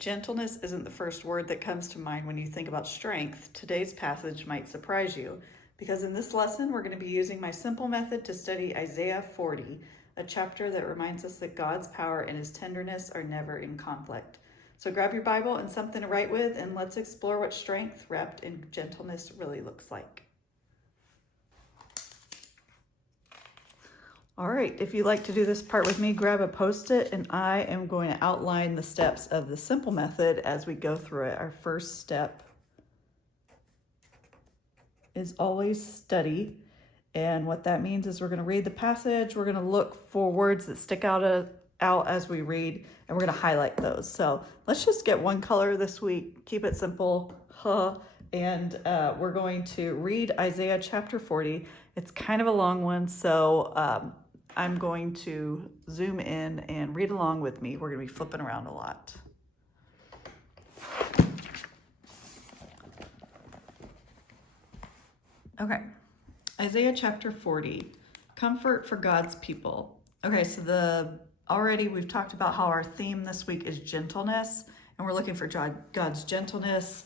gentleness isn't the first word that comes to mind when you think about strength, today's passage might surprise you, because in this lesson we're going to be using my simple method to study Isaiah 40, a chapter that reminds us that God's power and his tenderness are never in conflict. So grab your Bible and something to write with, and let's explore what strength wrapped in gentleness really looks like. All right, if you'd like to do this part with me, grab a Post-it, and I am going to outline the steps of the simple method as we go through it. Our first step is always study. And what that means is we're going to read the passage, we're going to look for words that stick out as we read, and we're going to highlight those. So let's just get one color this week, keep it simple, and we're going to read Isaiah chapter 40. It's kind of a long one, so I'm going to zoom in and read along with me. We're going to be flipping around a lot. Okay, Isaiah chapter 40, comfort for God's people. Okay, so already we've talked about how our theme this week is gentleness, and we're looking for God's gentleness.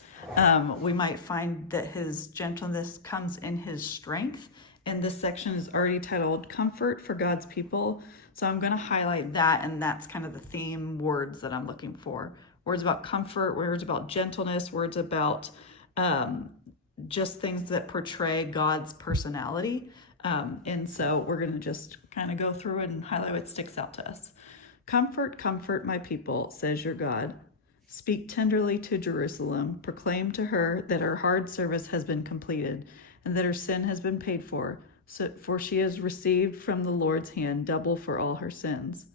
We might find that his gentleness comes in his strength. And this section is already titled Comfort for God's People. So I'm going to highlight that, and that's kind of the theme words that I'm looking for. Words about comfort, words about gentleness, words about just things that portray God's personality. And so we're going to just kind of go through it and highlight what sticks out to us. Comfort, comfort my people, says your God. Speak tenderly to Jerusalem. Proclaim to her that her hard service has been completed, and that her sin has been paid for, for she has received from the Lord's hand double for all her sins.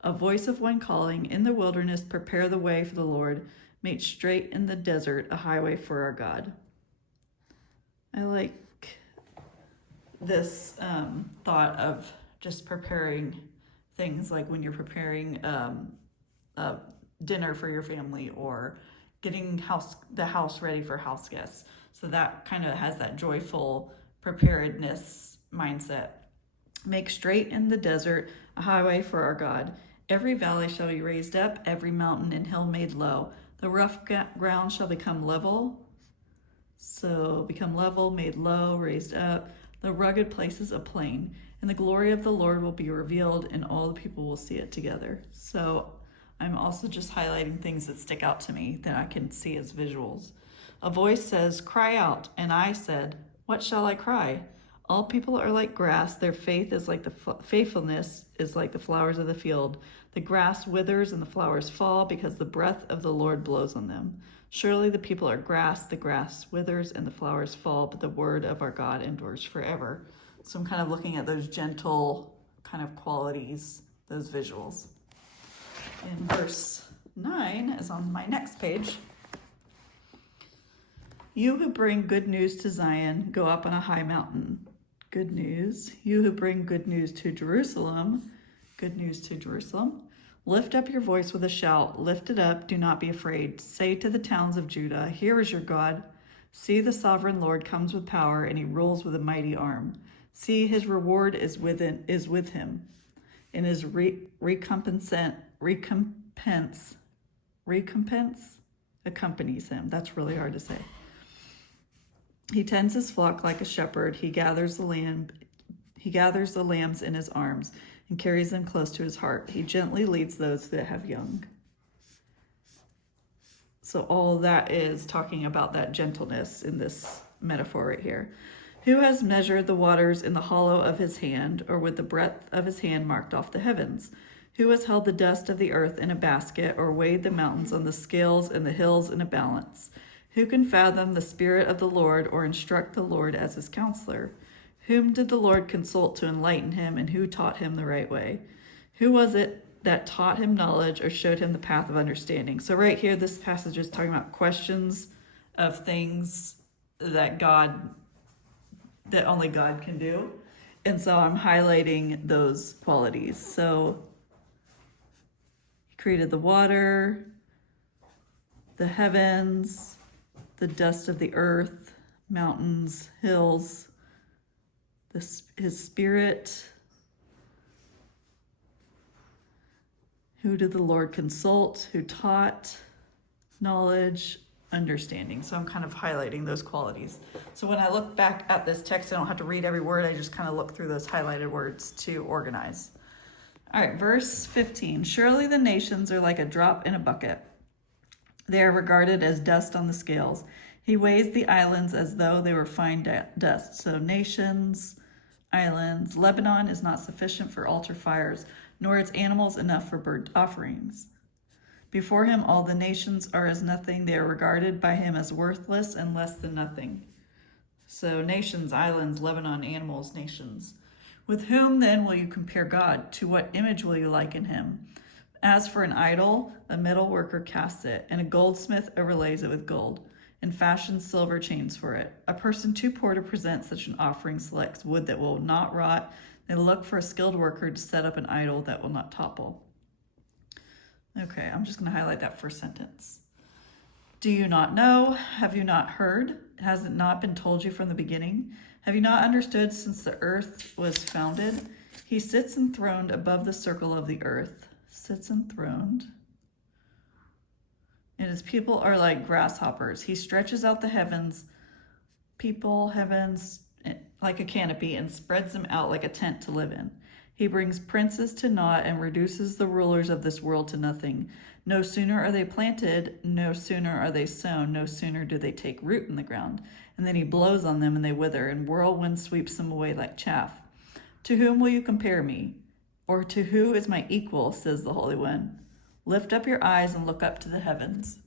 A voice of one calling, in the wilderness, prepare the way for the Lord, make straight in the desert a highway for our God. I like this thought of just preparing things, like when you're preparing a dinner for your family, or getting the house ready for house guests. So that kind of has that joyful preparedness mindset. Make straight in the desert a highway for our God. Every valley shall be raised up, every mountain and hill made low. The rough ground shall become level. So become level, made low, raised up. The rugged places a plain. And the glory of the Lord will be revealed, and all the people will see it together. So I'm also just highlighting things that stick out to me that I can see as visuals. A voice says, cry out. And I said, what shall I cry? All people are like grass. Their faithfulness is like the flowers of the field. The grass withers and the flowers fall because the breath of the Lord blows on them. Surely the people are grass. The grass withers and the flowers fall, but the word of our God endures forever. So I'm kind of looking at those gentle kind of qualities, those visuals. And verse 9 is on my next page. You who bring good news to Zion, go up on a high mountain. Good news. You who bring good news to Jerusalem, good news to Jerusalem. Lift up your voice with a shout. Lift it up. Do not be afraid. Say to the towns of Judah, here is your God. See, the sovereign Lord comes with power, and he rules with a mighty arm. See, his reward is with him, and his recompense accompanies him. That's really hard to say. He tends his flock like a shepherd. He gathers the lambs in his arms and carries them close to his heart. He gently leads those that have young. So all that is talking about that gentleness in this metaphor right here. Who has measured the waters in the hollow of his hand, or with the breadth of his hand marked off the heavens? Who has held the dust of the earth in a basket, or weighed the mountains on the scales and the hills in a balance? Who can fathom the spirit of the Lord, or instruct the Lord as his counselor? Whom did the Lord consult to enlighten him, and who taught him the right way? Who was it that taught him knowledge, or showed him the path of understanding? So right here, this passage is talking about questions of things that only God can do. And so I'm highlighting those qualities. So he created the water, the heavens, the dust of the earth, mountains, hills, his spirit. Who did the Lord consult? Who taught? knowledge, understanding. So I'm kind of highlighting those qualities. So when I look back at this text, I don't have to read every word. I just kind of look through those highlighted words to organize. All right, verse 15. Surely the nations are like a drop in a bucket. They are regarded as dust on the scales. He weighs the islands as though they were fine dust. So nations, islands. Lebanon is not sufficient for altar fires, nor its animals enough for burnt offerings. Before him all the nations are as nothing. They are regarded by him as worthless and less than nothing. So nations, islands, Lebanon, animals, nations. With whom then will you compare God? To what image will you liken him? As for an idol, a metal worker casts it, and a goldsmith overlays it with gold, and fashions silver chains for it. A person too poor to present such an offering selects wood that will not rot. They look for a skilled worker to set up an idol that will not topple. Okay, I'm just going to highlight that first sentence. Do you not know? Have you not heard? Has it not been told you from the beginning? Have you not understood since the earth was founded? He sits enthroned above the circle of the earth. Sits enthroned. And his people are like grasshoppers. He stretches out the heavens, heavens, like a canopy and spreads them out like a tent to live in. He brings princes to naught and reduces the rulers of this world to nothing. No sooner are they planted, no sooner are they sown, no sooner do they take root in the ground. And then he blows on them and they wither, and whirlwind sweeps them away like chaff. To whom will you compare me? Or to who is my equal, says the Holy One. Lift up your eyes and look up to the heavens.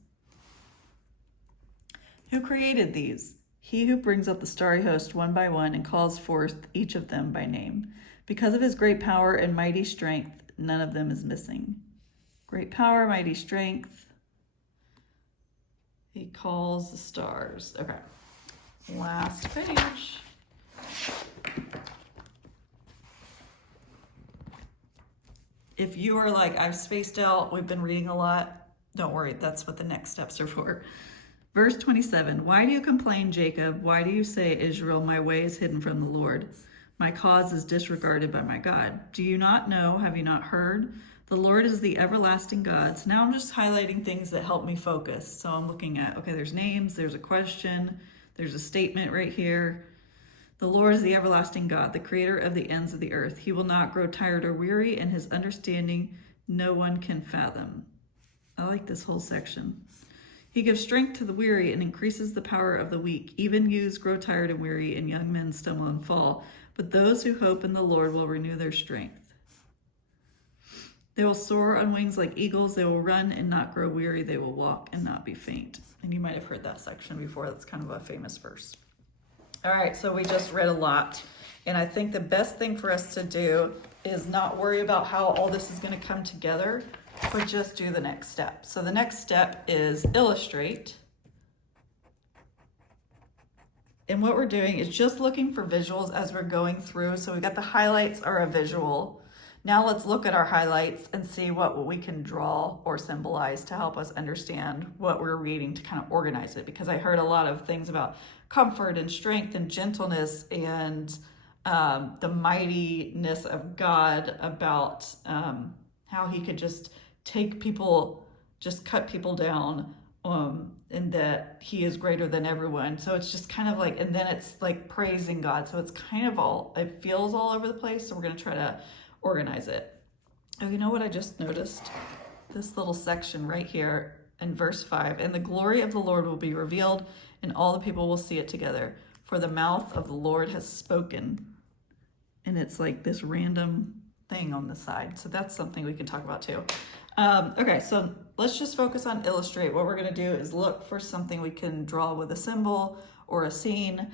Who created these? He who brings up the starry host one by one and calls forth each of them by name. Because of his great power and mighty strength, none of them is missing. Great power, mighty strength. He calls the stars. Okay. Last page. If you are like, I've spaced out, we've been reading a lot, don't worry, that's what the next steps are for. Verse 27, why do you complain, Jacob? Why do you say, Israel, my way is hidden from the Lord? My cause is disregarded by my God. Do you not know? Have you not heard? The Lord is the everlasting God. So now I'm just highlighting things that help me focus. So I'm looking at, okay, there's names, there's a question, there's a statement right here. The Lord is the everlasting God, the creator of the ends of the earth. He will not grow tired or weary, and his understanding no one can fathom. I like this whole section. He gives strength to the weary and increases the power of the weak. Even youths grow tired and weary, and young men stumble and fall. But those who hope in the Lord will renew their strength. They will soar on wings like eagles. They will run and not grow weary. They will walk and not be faint. And you might have heard that section before. That's kind of a famous verse. All right, so we just read a lot. And I think the best thing for us to do is not worry about how all this is going to come together, but just do the next step. So the next step is illustrate. And what we're doing is just looking for visuals as we're going through. So we got the highlights are a visual. Now let's look at our highlights and see what we can draw or symbolize to help us understand what we're reading to kind of organize it. Because I heard a lot of things about comfort and strength and gentleness and the mightiness of God, about how he could just take people, just cut people down, and that he is greater than everyone. So it's just kind of like, and then it's like praising God. So it's kind of all, it feels all over the place. So we're going to try to organize it. Oh, you know what I just noticed? This little section right here in verse 5, and the glory of the Lord will be revealed, and all the people will see it together. For the mouth of the Lord has spoken. And it's like this random thing on the side. So that's something we can talk about too. Okay, so let's just focus on illustrate. What we're going to do is look for something we can draw with a symbol or a scene.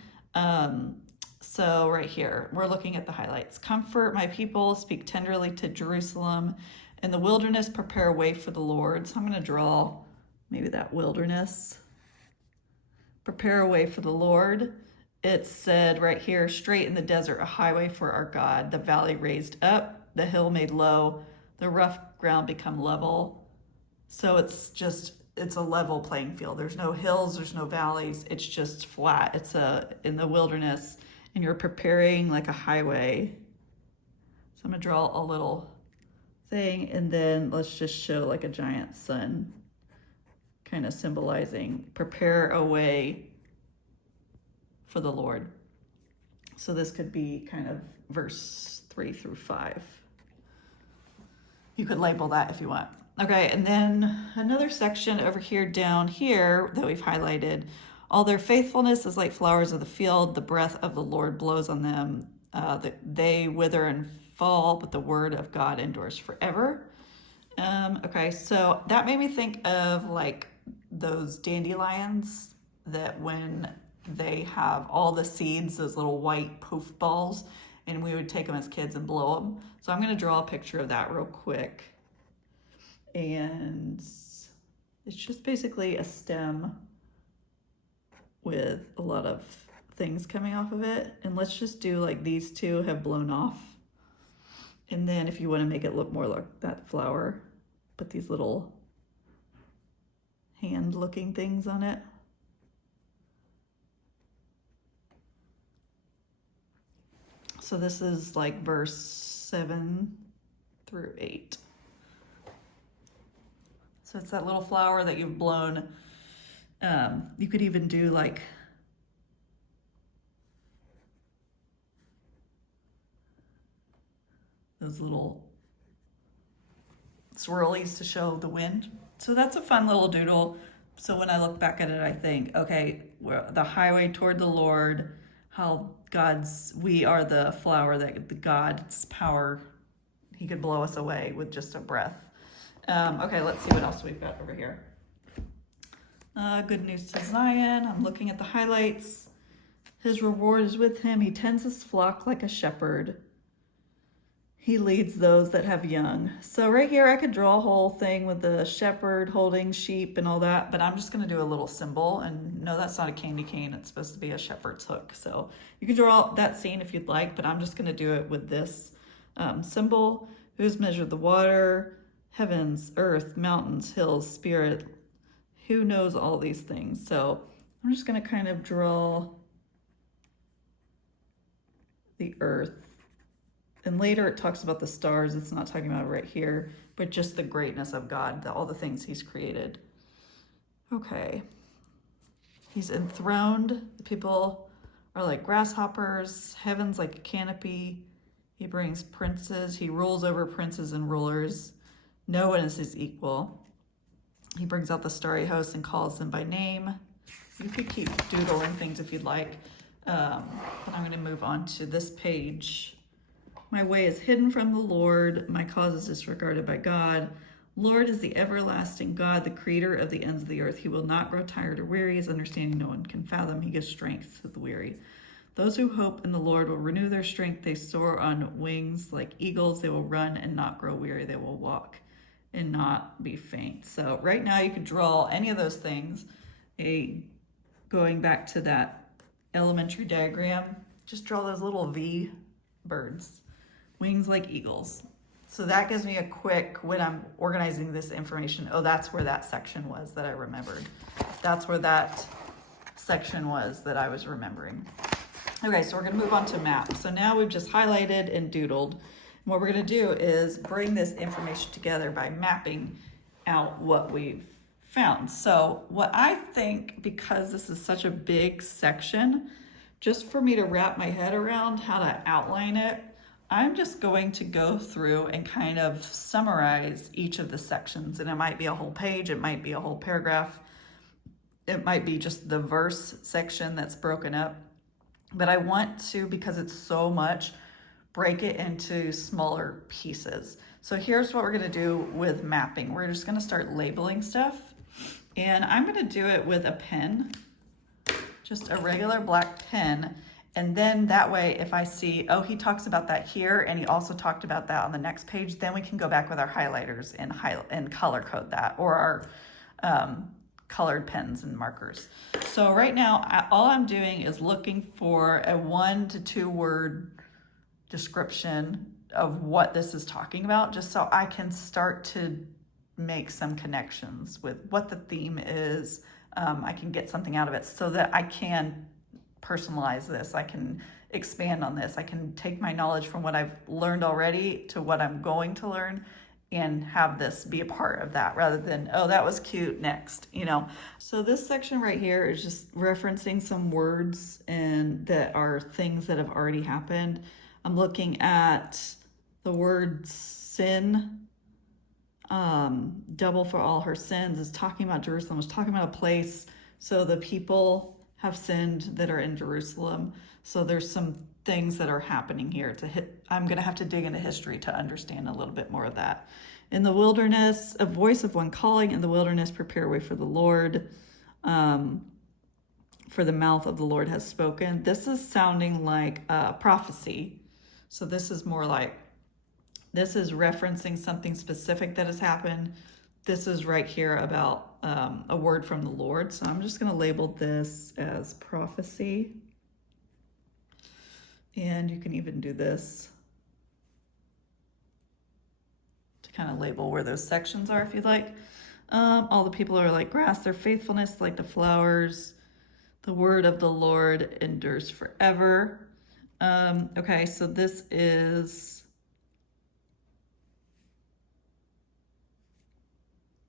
So right here, we're looking at the highlights. Comfort my people, speak tenderly to Jerusalem. In the wilderness, prepare a way for the Lord. So I'm going to draw maybe that wilderness. Prepare a way for the Lord. It said right here, straight in the desert, a highway for our God, the valley raised up, the hill made low, the rough ground become level. So it's a level playing field. There's no hills, there's no valleys. It's just flat. It's in the wilderness, and you're preparing like a highway. So I'm gonna draw a little thing, and then let's just show like a giant sun kind of symbolizing prepare a way for the Lord. So this could be kind of verse 3 through 5. You could label that if you want. Okay, and then another section over here down here that we've highlighted. All their faithfulness is like flowers of the field. The breath of the Lord blows on them. They wither and fall, but the word of God endures forever. Okay, so that made me think of like those dandelions that when they have all the seeds, those little white poof balls, and we would take them as kids and blow them. So I'm going to draw a picture of that real quick. And it's just basically a stem with a lot of things coming off of it. And let's just do like these two have blown off. And then if you want to make it look more like that flower, put these little hand looking things on it. So this is like verse 7 through 8. So it's that little flower that you've blown. You could even do like those little swirlies to show the wind. So that's a fun little doodle. So when I look back at it, I think, okay, we're the highway toward the Lord, how we are the flower that the God's power, he could blow us away with just a breath. Okay, let's see what else we've got over here. Good news to Zion. I'm looking at the highlights. His reward is with him. He tends his flock like a shepherd. He leads those that have young. So right here, I could draw a whole thing with the shepherd holding sheep and all that, but I'm just going to do a little symbol. And no, that's not a candy cane. It's supposed to be a shepherd's hook. So you can draw that scene if you'd like, but I'm just going to do it with this symbol. Who's measured the water, heavens, earth, mountains, hills, spirit. Who knows all these things? So I'm just going to kind of draw the earth. And later it talks about the stars. It's not talking about it right here, but just the greatness of God, all the things he's created. Okay. He's enthroned. The people are like grasshoppers. Heaven's like a canopy. He brings princes. He rules over princes and rulers. No one is his equal. He brings out the starry host and calls them by name. You could keep doodling things if you'd like. But I'm going to move on to this page. My way is hidden from the Lord. My cause is disregarded by God. Lord is the everlasting God, the creator of the ends of the earth. He will not grow tired or weary. His understanding no one can fathom. He gives strength to the weary. Those who hope in the Lord will renew their strength. They soar on wings like eagles. They will run and not grow weary. They will walk and not be faint. So right now you could draw any of those things. Going back to that elementary diagram, just draw those little V birds. Wings like eagles. So that gives me a quick, when I'm organizing this information, oh, that's where that section was that I remembered. That's where that section was that I was remembering. Okay, so we're gonna move on to map. So now we've just highlighted and doodled. And what we're gonna do is bring this information together by mapping out what we've found. So what I think, because this is such a big section, just for me to wrap my head around how to outline it, I'm just going to go through and kind of summarize each of the sections. And it might be a whole page, it might be a whole paragraph, it might be just the verse section that's broken up. But I want to, because it's so much, break it into smaller pieces. So here's what we're gonna do with mapping. We're just gonna start labeling stuff. And I'm gonna do it with a pen, just a regular black pen. And then that way, if I see, oh, he talks about that here, and he also talked about that on the next page, then we can go back with our highlighters and color code that, or our colored pens and markers. So right now, all I'm doing is looking for a 1 to 2 word description of what this is talking about, just so I can start to make some connections with what the theme is. I can get something out of it so that I can personalize this. I can expand on this. I can take my knowledge from what I've learned already to what I'm going to learn and have this be a part of that rather than, oh, that was cute, next, you know. So this section right here is just referencing some words and that are things that have already happened. I'm looking at the word sin. Double for all her sins is talking about Jerusalem, is talking about a place. So the people have sinned that are in Jerusalem. So there's some things that are happening here I'm going to have to dig into history to understand a little bit more of that. In the wilderness, a voice of one calling in the wilderness, prepare way for the Lord. For the mouth of the Lord has spoken. This is sounding like a prophecy. So this is more like, this is referencing something specific that has happened. This is right here about a word from the Lord. So I'm just going to label this as prophecy. And you can even do this to kind of label where those sections are if you'd like. All the people are like grass, their faithfulness like the flowers. The word of the Lord endures forever. Okay, so this is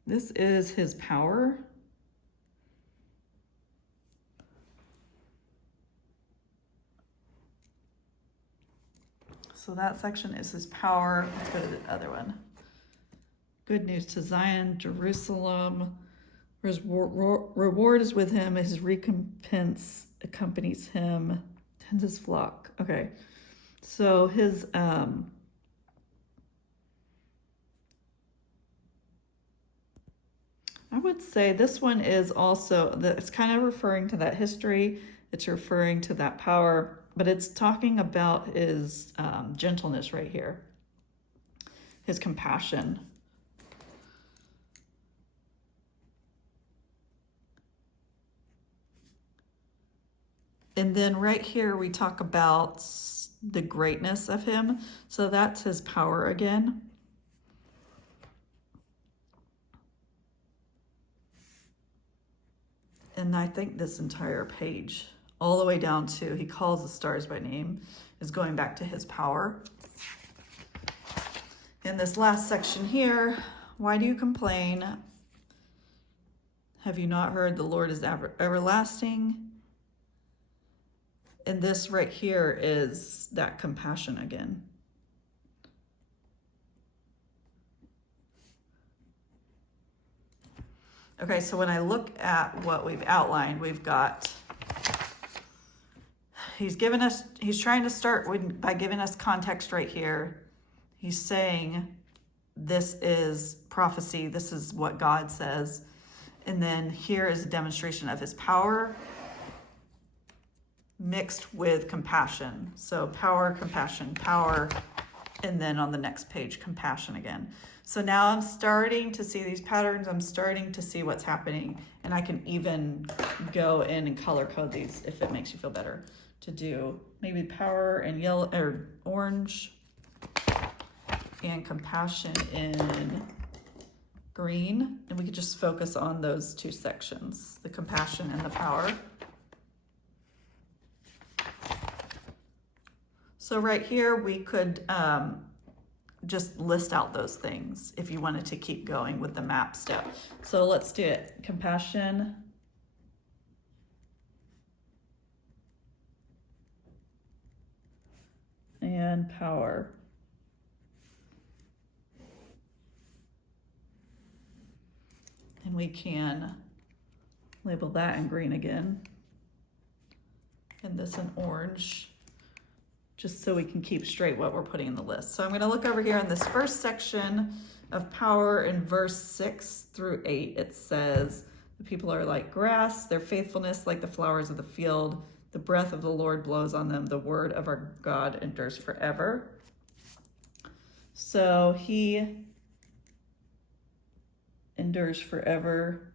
his power. So that section is his power. Let's go to the other one. Good news to Zion, Jerusalem. His reward is with him. His recompense accompanies him. Tends his flock. Okay. So his I would say this one is also, it's kind of referring to that history. It's referring to that power, but it's talking about his gentleness right here, his compassion. And then right here, we talk about the greatness of him. So that's his power again. And I think this entire page, all the way down to he calls the stars by name, is going back to his power. In this last section here, why do you complain? Have you not heard the Lord is everlasting? And this right here is that compassion again. Okay, so when I look at what we've outlined, we've got, he's trying to start by giving us context right here. He's saying this is prophecy, this is what God says. And then here is a demonstration of his power mixed with compassion. So power, compassion, power, and then on the next page, compassion again. So now I'm starting to see these patterns. I'm starting to see what's happening. And I can even go in and color code these if it makes you feel better to do maybe power and yellow or orange and compassion in green. And we could just focus on those two sections, the compassion and the power. So right here, we could just list out those things if you wanted to keep going with the map step. So let's do it. Compassion. And power. And we can label that in green again. And this in orange, just so we can keep straight what we're putting in the list. So I'm going to look over here in this first section of power in verse 6 through 8. It says, the people are like grass, their faithfulness like the flowers of the field. The breath of the Lord blows on them. The word of our God endures forever. So he endures forever.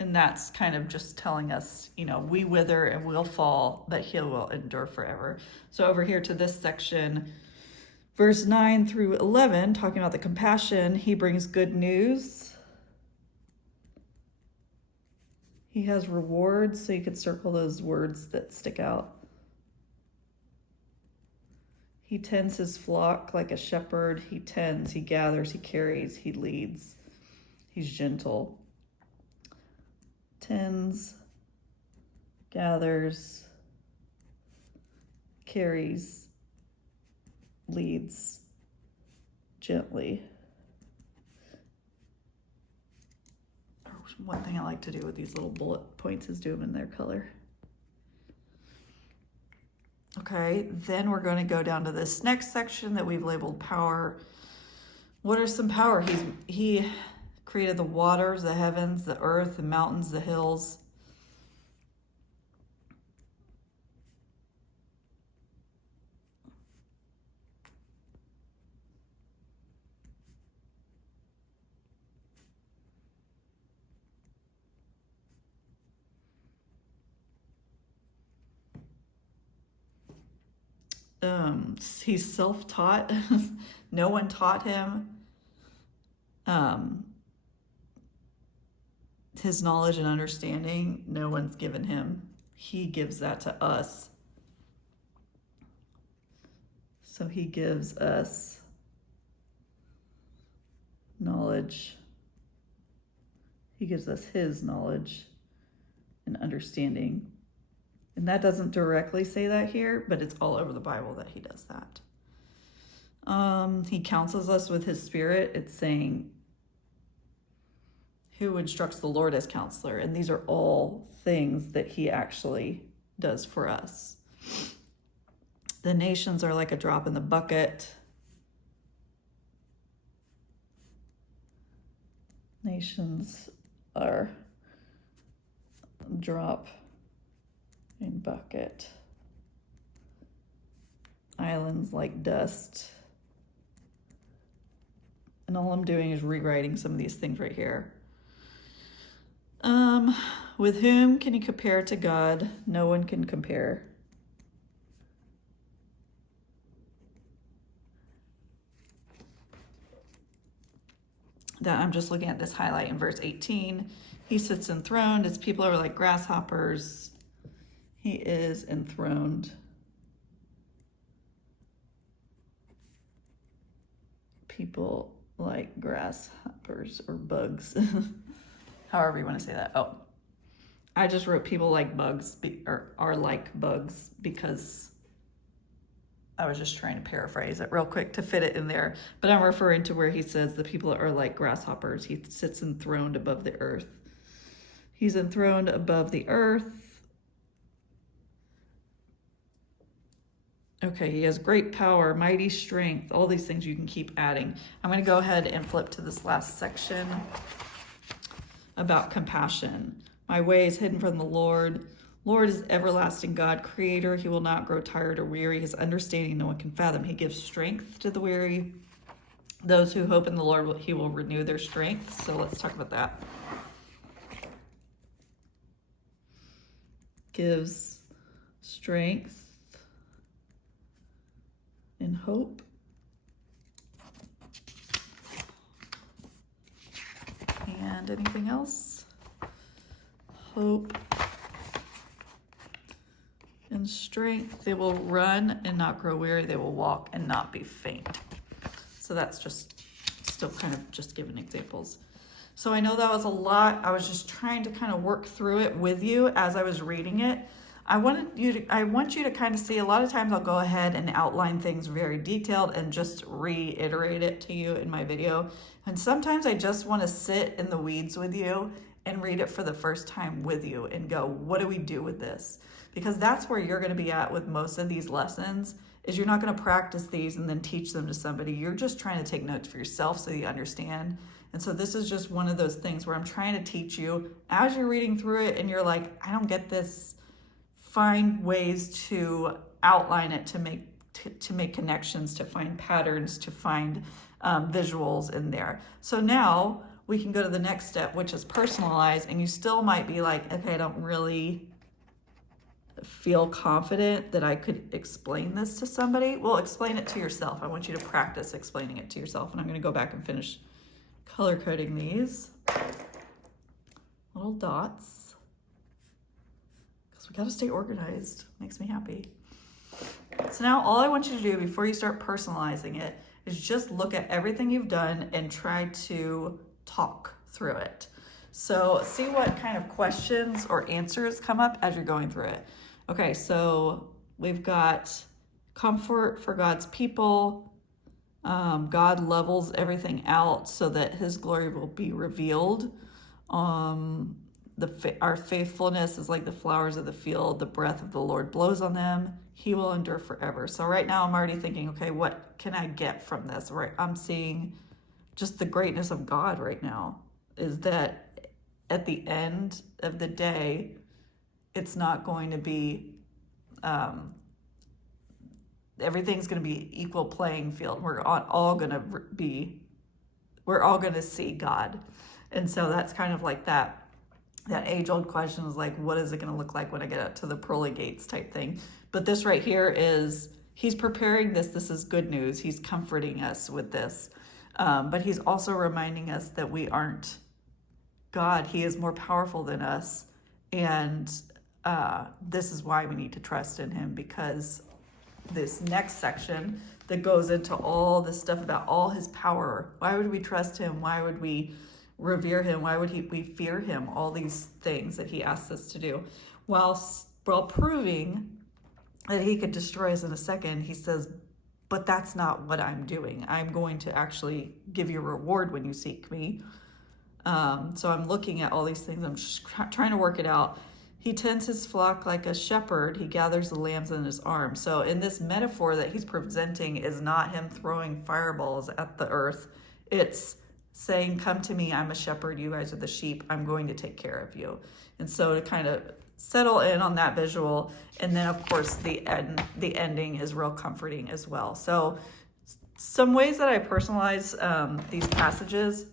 And that's kind of just telling us, you know, we wither and we'll fall, but he will endure forever. So over here to this section, verse 9 through 11, talking about the compassion, he brings good news. He has rewards, so you could circle those words that stick out. He tends his flock like a shepherd. He tends, he gathers, he carries, he leads. He's gentle. Tends, gathers, carries, leads gently. One thing I like to do with these little bullet points is do them in their color. Okay, then we're going to go down to this next section that we've labeled power. What are some power? He created the waters, the heavens, the earth, the mountains, the hills. He's self-taught. No one taught him. His knowledge and understanding, no one's given him. He gives that to us. So he gives us knowledge. He gives us his knowledge and understanding. And that doesn't directly say that here, but it's all over the Bible that he does that. He counsels us with his spirit. It's saying, who instructs the Lord as counselor? And these are all things that he actually does for us. The nations are like a drop in the bucket. Nations are a drop in bucket. Islands like dust. And all I'm doing is rewriting some of these things right here. With whom can you compare to God? No one can compare. That I'm just looking at this highlight in verse 18. He sits enthroned. His people are like grasshoppers. He is enthroned. People like grasshoppers or bugs. However you want to say that. Oh, I just wrote people like bugs or are like bugs because I was just trying to paraphrase it real quick to fit it in there. But I'm referring to where he says the people are like grasshoppers. He sits enthroned above the earth. He's enthroned above the earth. Okay, he has great power, mighty strength, all these things you can keep adding. I'm going to go ahead and flip to this last section about compassion. My way is hidden from the Lord. Lord is everlasting God, creator. He will not grow tired or weary. His understanding no one can fathom. He gives strength to the weary. Those who hope in the Lord, he will renew their strength. So let's talk about that. Gives strength and hope. And anything else? Hope and strength. They will run and not grow weary. They will walk and not be faint. So that's just still kind of just giving examples. So I know that was a lot. I was just trying to kind of work through it with you as I was reading it. I want you to kind of see, a lot of times I'll go ahead and outline things very detailed and just reiterate it to you in my video. And sometimes I just want to sit in the weeds with you and read it for the first time with you and go, what do we do with this? Because that's where you're going to be at with most of these lessons, is you're not going to practice these and then teach them to somebody. You're just trying to take notes for yourself so you understand. And so this is just one of those things where I'm trying to teach you as you're reading through it and you're like, I don't get this. Find ways to outline it, to make connections, to find patterns, to find visuals in there. So now we can go to the next step, which is personalize. And you still might be like, okay, I don't really feel confident that I could explain this to somebody. Well, explain it to yourself. I want you to practice explaining it to yourself. And I'm going to go back and finish color coding these little dots. Gotta stay organized. Makes me happy. So now all I want you to do before you start personalizing it is just look at everything you've done and try to talk through it. So see what kind of questions or answers come up as you're going through it. Okay, so we've got comfort for God's people. God levels everything out so that his glory will be revealed. Our faithfulness is like the flowers of the field. The breath of the Lord blows on them. He will endure forever. So right now I'm already thinking, okay, what can I get from this? Right, I'm seeing just the greatness of God right now. Is that at the end of the day, it's not going to be, everything's going to be equal playing field. We're all going to see God. And so that's kind of like that age-old question is like, what is it going to look like when I get up to the pearly gates type thing? But this right here is, he's preparing this. This is good news. He's comforting us with this. But he's also reminding us that we aren't God. He is more powerful than us. And this is why we need to trust in him, because this next section that goes into all this stuff about all his power. Why would we trust him? Why would we revere him? Why would we fear him? All these things that he asks us to do. While proving that he could destroy us in a second, he says, but that's not what I'm doing. I'm going to actually give you a reward when you seek me. So I'm looking at all these things. I'm just trying to work it out. He tends his flock like a shepherd. He gathers the lambs in his arms. So in this metaphor that he's presenting is not him throwing fireballs at the earth. It's saying, come to me, I'm a shepherd, you guys are the sheep, I'm going to take care of you. And so to kind of settle in on that visual, and then of course the ending is real comforting as well. So some ways that I personalize these passages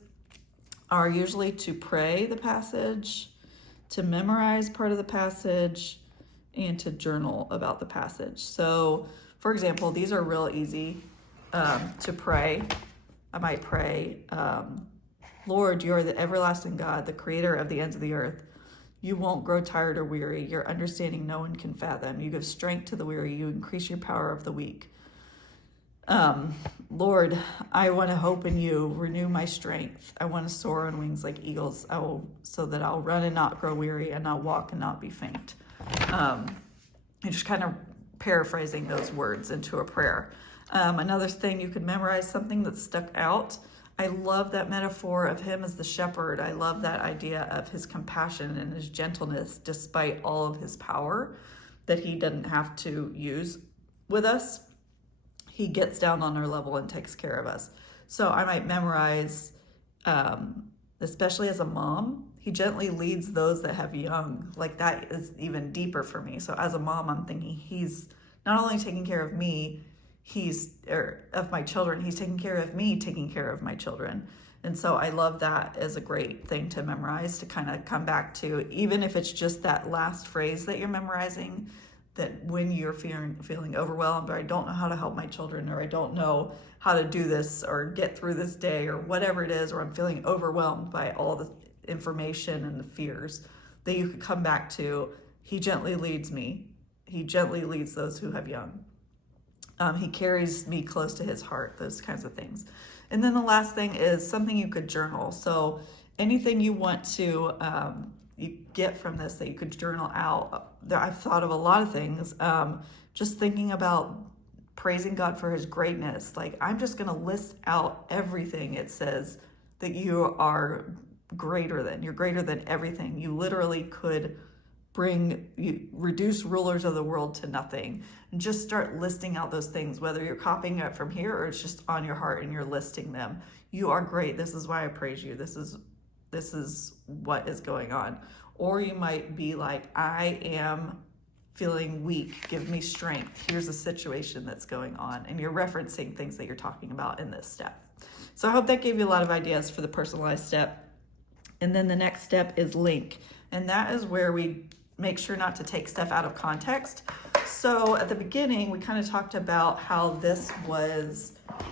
are usually to pray the passage, to memorize part of the passage, and to journal about the passage. So for example, these are real easy to pray. I might pray, Lord, you are the everlasting God, the creator of the ends of the earth. You won't grow tired or weary. Your understanding no one can fathom. You give strength to the weary. You increase your power of the weak. Lord, I want to hope in you. Renew my strength. I want to soar on wings like eagles. So that I'll run and not grow weary, and I'll walk and not be faint. And just kind of paraphrasing those words into a prayer. Another thing, you could memorize something that stuck out. I love that metaphor of him as the shepherd. I love that idea of his compassion and his gentleness despite all of his power that he doesn't have to use with us. He gets down on our level and takes care of us. So I might memorize, especially as a mom, he gently leads those that have young. Like that is even deeper for me. So as a mom, I'm thinking he's not only taking care of me, of my children, he's taking care of me, taking care of my children. And so I love that as a great thing to memorize, to kind of come back to, even if it's just that last phrase that you're memorizing, that when you're feeling overwhelmed, or I don't know how to help my children, or I don't know how to do this or get through this day, or whatever it is, or I'm feeling overwhelmed by all the information and the fears, that you could come back to, he gently leads me. He gently leads those who have young. He carries me close to his heart, those kinds of things. And then the last thing is something you could journal. So anything you want to you get from this that you could journal out. I've thought of a lot of things. Just thinking about praising God for his greatness. Like, I'm just going to list out everything it says that you are greater than. You're greater than everything. You literally could reduce rulers of the world to nothing, and just start listing out those things, whether you're copying it from here or it's just on your heart and you're listing them. You are great. This is why I praise you. This is what is going on. Or you might be like, I am feeling weak. Give me strength. Here's a situation that's going on. And you're referencing things that you're talking about in this step. So I hope that gave you a lot of ideas for the personalized step. And then the next step is link. And that is where we make sure not to take stuff out of context. So at the beginning, we kind of talked about how this was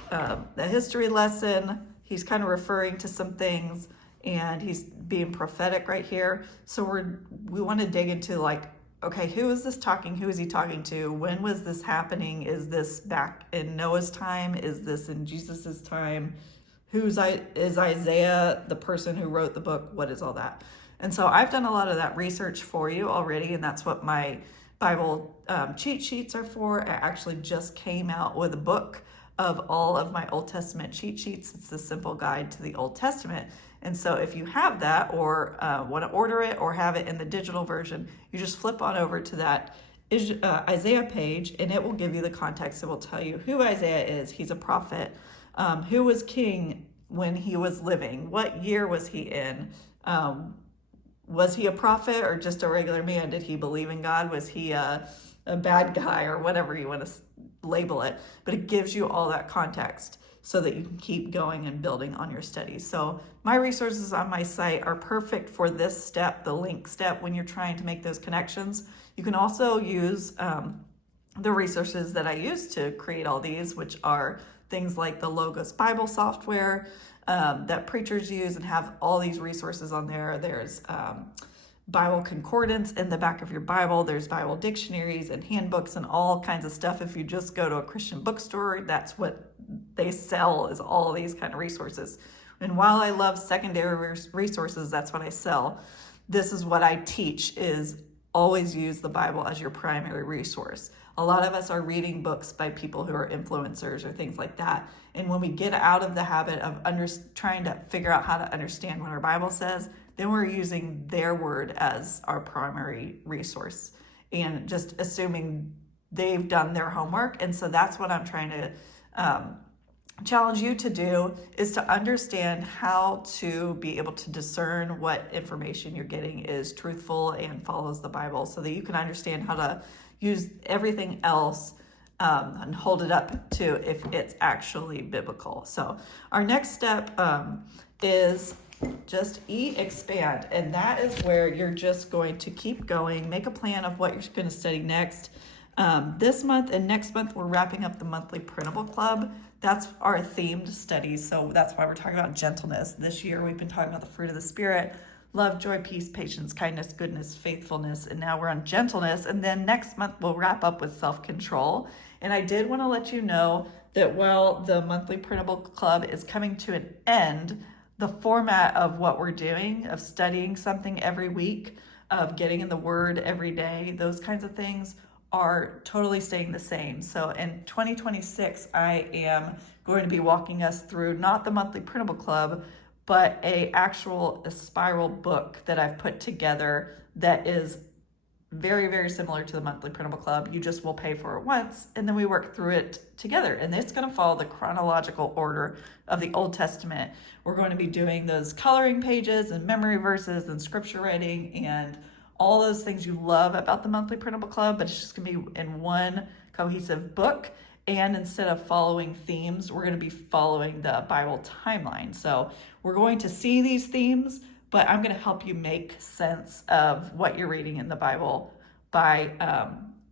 a history lesson. He's kind of referring to some things, and he's being prophetic right here. So we want to dig into like okay, who is this talking? Who is he talking to? When was this happening? Is this back in Noah's time? Is this in Jesus's time? Is Isaiah the person who wrote the book? What is all that? And so I've done a lot of that research for you already, and that's what my Bible cheat sheets are for. I actually just came out with a book of all of my Old Testament cheat sheets. It's the simple guide to the Old Testament. And so if you have that or want to order it or have it in the digital version, you just flip on over to that Isaiah page, and it will give you the context. It will tell you who Isaiah is. He's a prophet. Who was king when he was living? What year was he in? Was he a prophet or just a regular man? Did he believe in God? Was he a bad guy or whatever you want to label it? But it gives you all that context so that you can keep going and building on your studies. So my resources on my site are perfect for this step, the link step, when you're trying to make those connections. You can also use the resources that I use to create all these, which are things like the Logos Bible software that preachers use and have all these resources on there. There's Bible concordance in the back of your Bible. There's Bible dictionaries and handbooks and all kinds of stuff. If you just go to a Christian bookstore, that's what they sell, is all these kind of resources. And while I love secondary resources, that's what I sell. This is what I teach, is always use the Bible as your primary resource. A lot of us are reading books by people who are influencers or things like that. And when we get out of the habit of trying to figure out how to understand what our Bible says, then we're using their word as our primary resource and just assuming they've done their homework. And so that's what I'm trying to challenge you to do, is to understand how to be able to discern what information you're getting is truthful and follows the Bible, so that you can understand how to use everything else and hold it up to if it's actually biblical. So our next step is just expand. And that is where you're just going to keep going, make a plan of what you're going to study next. This month and next month, we're wrapping up the monthly printable club. That's our themed studies. So that's why we're talking about gentleness. This year, we've been talking about the fruit of the Spirit: love, joy, peace, patience, kindness, goodness, faithfulness. And now we're on gentleness. And then next month, we'll wrap up with self-control. And I did want to let you know that while the monthly printable club is coming to an end, the format of what we're doing, of studying something every week, of getting in the Word every day, those kinds of things are totally staying the same. So in 2026, I am going to be walking us through not the monthly printable club, but a spiral book that I've put together that is very, very similar to the monthly printable club. You just will pay for it once, and then we work through it together. And it's going to follow the chronological order of the Old Testament. We're going to be doing those coloring pages and memory verses and scripture writing and all those things you love about the monthly printable club, but it's just going to be in one cohesive book. And instead of following themes, we're going to be following the Bible timeline. So we're going to see these themes, but I'm going to help you make sense of what you're reading in the Bible by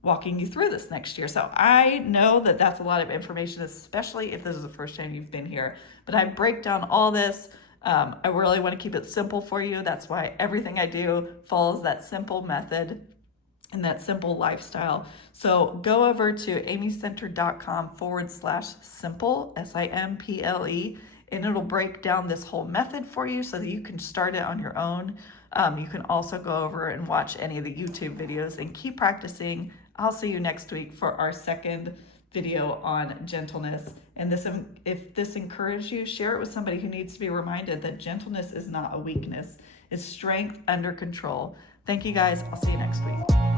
walking you through this next year. So I know that that's a lot of information, especially if this is the first time you've been here, but I break down all this. I really want to keep it simple for you. That's why everything I do follows that simple method and that simple lifestyle. So go over to amycenter.com/simple, SIMPLE, and it'll break down this whole method for you so that you can start it on your own. You can also go over and watch any of the YouTube videos and keep practicing. I'll see you next week for our second video on gentleness. And if this encouraged you, share it with somebody who needs to be reminded that gentleness is not a weakness. It's strength under control. Thank you guys. I'll see you next week.